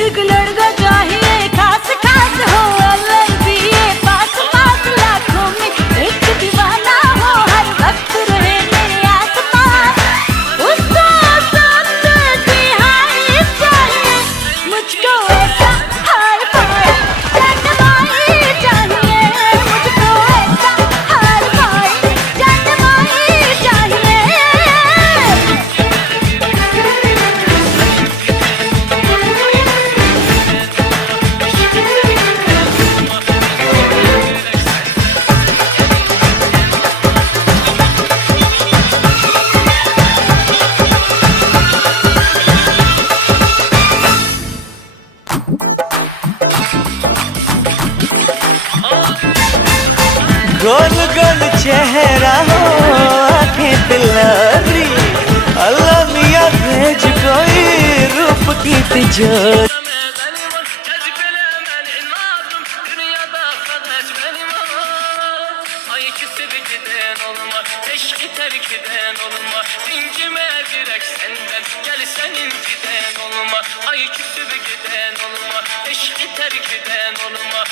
एक लड़का चाहिए खास खास हो, अलग भी ये पास पास, लाखों में एक दीवाना हो, हर वक्त रहे मेरे आस पास। उसको आसान दिहाई चाहिए, मुझको ऐसा हार पाए जनमाई चाहिए, मुझको ऐसा हार पाए जनमाई चाहिए। गोल गोल चेहरा हो, आंखें दिलारी, अल्लाह मियां भेज कोई रूप की तिजोरी। Eşki terkiden olma, incime direk senden, gel sen inciden olma. Ay küsüp giden olma, eşki terkiden olma.